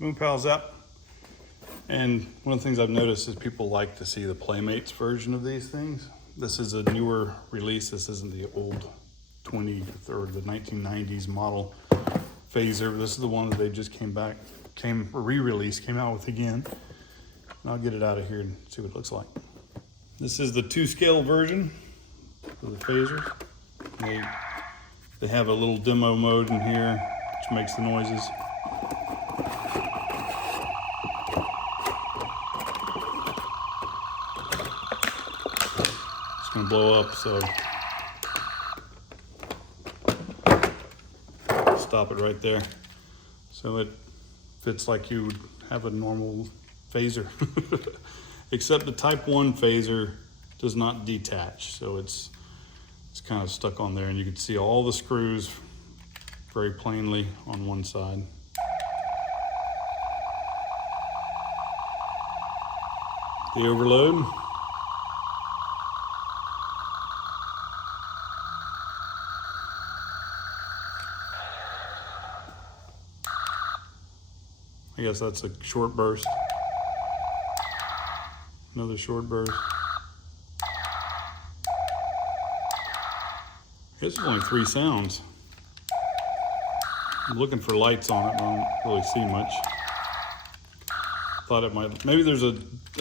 Moon Pal's up. And one of the things I've noticed is people like to see the Playmates version of these things. This is a newer release. This isn't the old 20 or the 1990s model phaser. This is the one that they just came out with again. And I'll get it out of here and see what it looks like. This is the 2-scale version of the phaser. They have a little demo mode in here, which makes the noises. It's gonna blow up, so stop it right there. So it fits like you would have a normal phaser, except the Type 1 phaser does not detach, so it's kind of stuck on there, and you can see all the screws very plainly on one side. The overload. I guess that's a short burst. Another short burst. I guess there's only 3 sounds. I'm looking for lights on it, but I don't really see much. Thought it might, maybe there's a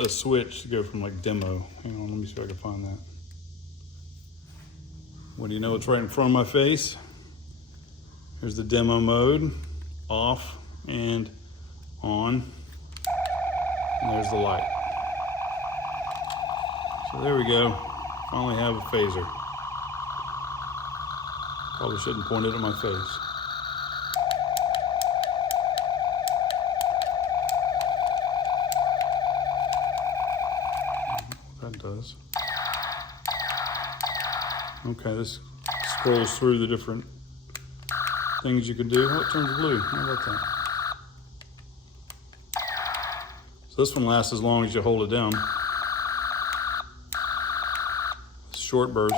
switch to go from like demo. Hang on, let me see if I can find that. What do you know, it's right in front of my face. Here's the demo mode, off and on. And there's the light. So there we go, finally have a phaser. Probably shouldn't point it at my face. That does. Okay, this scrolls through the different things you can do. Oh, it turns blue. How about that? So this one lasts as long as you hold it down. Short burst.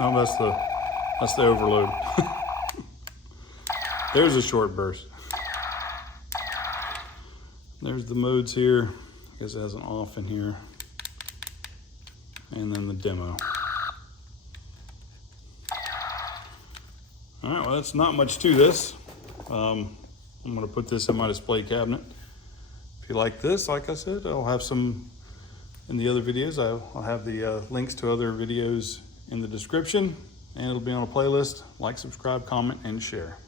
No, that's the overload. There's a short burst. There's the modes here. I guess it has an off in here. And then the demo. All right, well, that's not much to this. I'm gonna put this in my display cabinet. If you like this, like I said, I'll have some in the other videos. I'll have the links to other videos in the description, and it'll be on a playlist. Like, subscribe, comment, and share.